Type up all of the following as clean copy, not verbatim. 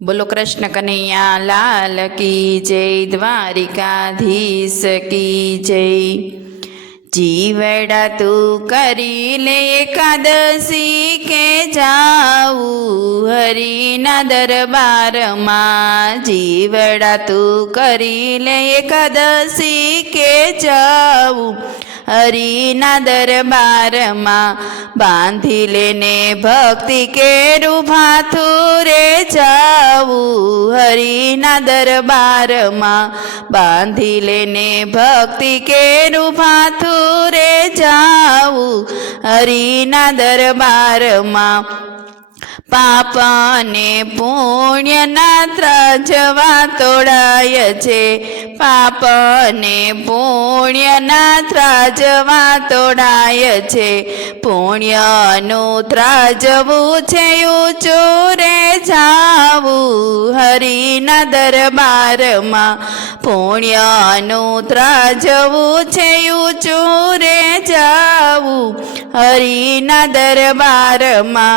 बोलो कृष्ण कन्हैया लाल की जय, द्वारिकाधीश की जय। जीवड़ा तू करी ले एकादशी के जाऊ हरि ना दरबार मां। जीवड़ा तू करी ले एकादशी के जाऊ हरि ना दरबार मां। बांधी लेने भक्ति के रूभाथू रे जाऊ हरि ना दरबार मां। बांधी लेने भक्ति के रूभाथू रे जाऊ हरि ना दरबार मां। पाप ने पुण्य ना ત્રાજવા તોડાય છે। પાપ ને પુણ્ય ના ત્રાજવા તોડાય છે। પુણ્યનું ત્રાજવું છે ઊંચું રે જાવું હરિના દરબારમાં। પુણ્યનું ત્રાજવું છે ઊંચું રે જાવું હરિના દરબારમાં।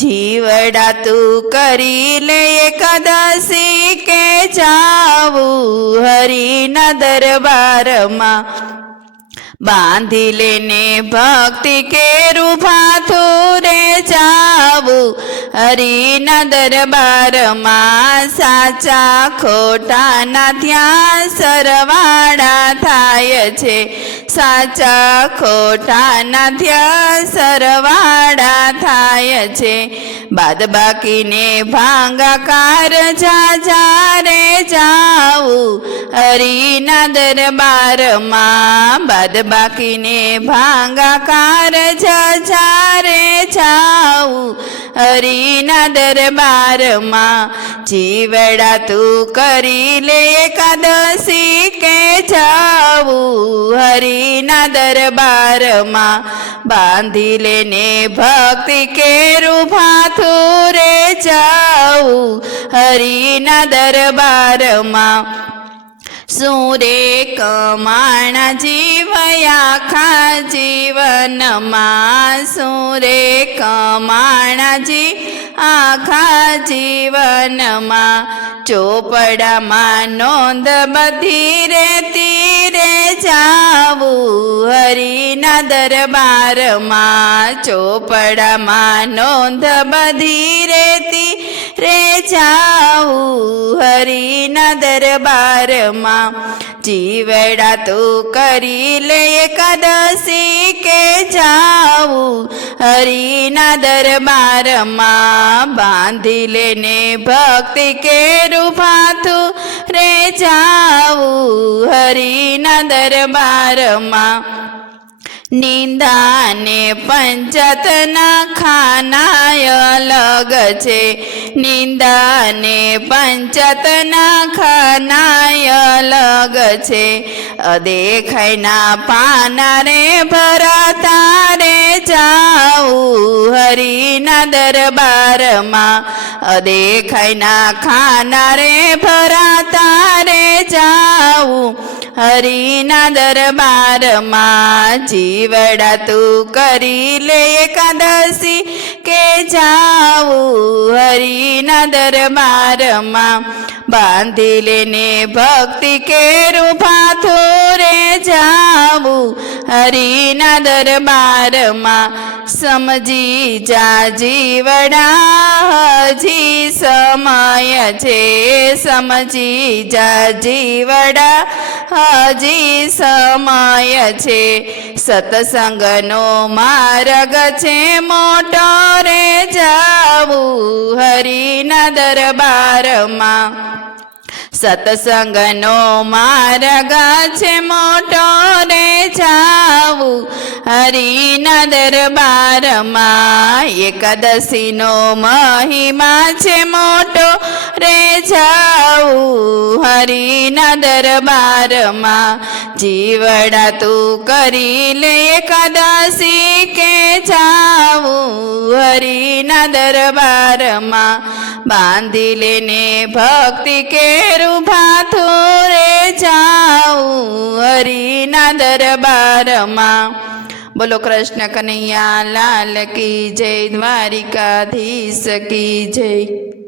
जीवड़ा तू करी ले एकादशी के जाऊ हरि ना दरबार मां। बांधी लेने भक्ति के रूभाथू रे जाऊ हरि ना दरबार मां। साचा खोटा ना ત્યાં સરવાળા થાય છે। સાચા ખોટા ના ત્યાં સરવાળા થાય છે। બાદ બાકીને ભાંગાકાર જા રે જાવું હરિના દરબારમાં। બાદ બાકીને ભાંગાકાર જા રે જાવું હરિના દરબારમાં। જીવડા તું કરી લે એકાદશી કે જાવું હરિના દરબારમાં। બાંધી લેને ભક્તિ કે રૂભાથુ રે જાવું હરિના દરબારમાં। સુરે કમાણા જીવયા ખા જીવનમાં। સુરે કમાણા જી આખા જીવનમાં। ચોપડામાં નોંધ બધી રેતી રે જાવું હરિના દરબારમાં। ચોપડામાં નોંધ બધી રેતી રે જાવું હરિના દરબારમાં। જીવડા તું કરી લે એકાદશી કે જાવું હરિના દરબારમાં। બાંધી લેને ભક્તિ કે રૂભાથુ રે જાવું હરિના દરબારમાં। નિંદા ને પંચાયતના ખાના અલગ છે। નિંદા ને પંચાયતના ખાના અલગ છે। અદેખાઈના પાના રે ભરાતા રે જાવું હરિના દરબારમાં। અદેખાઈના ખાના રે ભરાતા રે જાવું હરિના દરબારમાં। જીવડા તું કરી લે એકાદશી કે જાવું હરિના દરબારમાં। બાંધી લેને ભક્તિ કે રૂભાથુ રે જાવું હરિના દરબારમાં। સમજી જા જીવડા હજી સમય છે। સમજી જા જીવડા હજી સમય છે। સત્સંગનો માર્ગ છે મોટો રે જાવું હરિના દરબારમાં। સત્સંગનો માર્ગ છે મોટો રે જાવું હરિના દરબારમાં। એકાદશીનો મહિમા છે મોટો રે જાવું હરિના દરબારમાં। જીવડા તું કરી લે એકાદશી કે જાવું હરિના દરબારમાં। બાંધી લેને ભક્તિ કે રૂભાથુ રે જાવું હરિના દરબારમાં। बोलो कृष्ण कन्हैया लाल की जय, द्वारिकाधीश की जय।